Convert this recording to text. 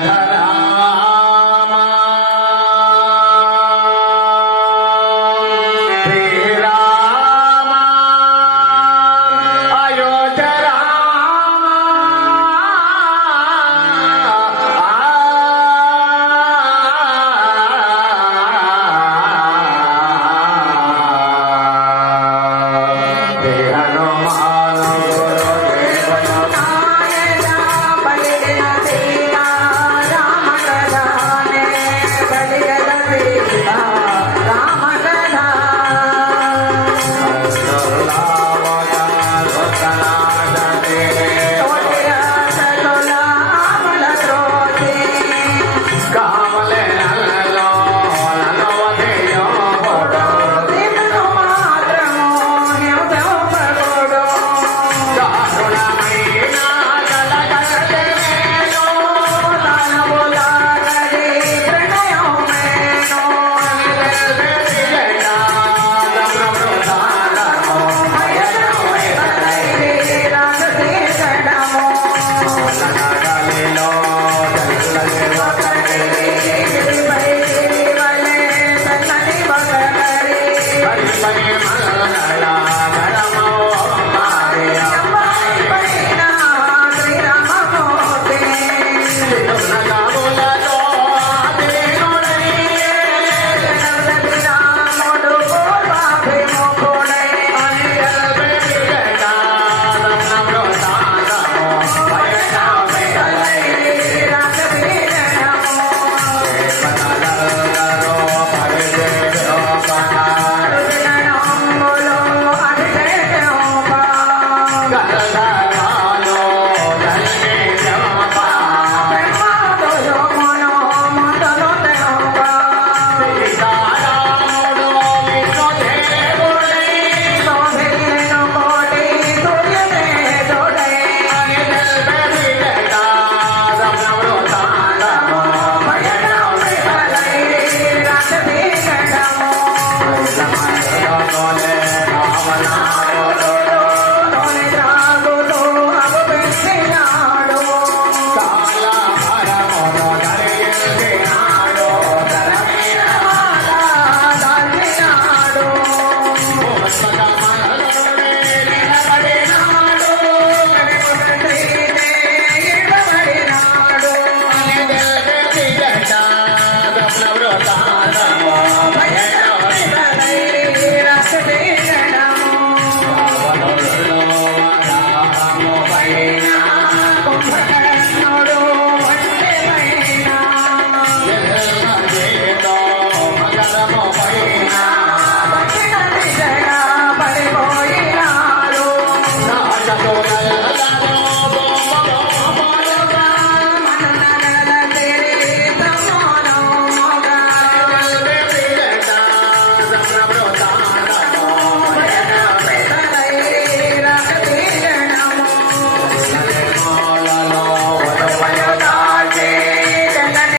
જય રામા શ્રી રામા આયોજ રામા આ દેહનો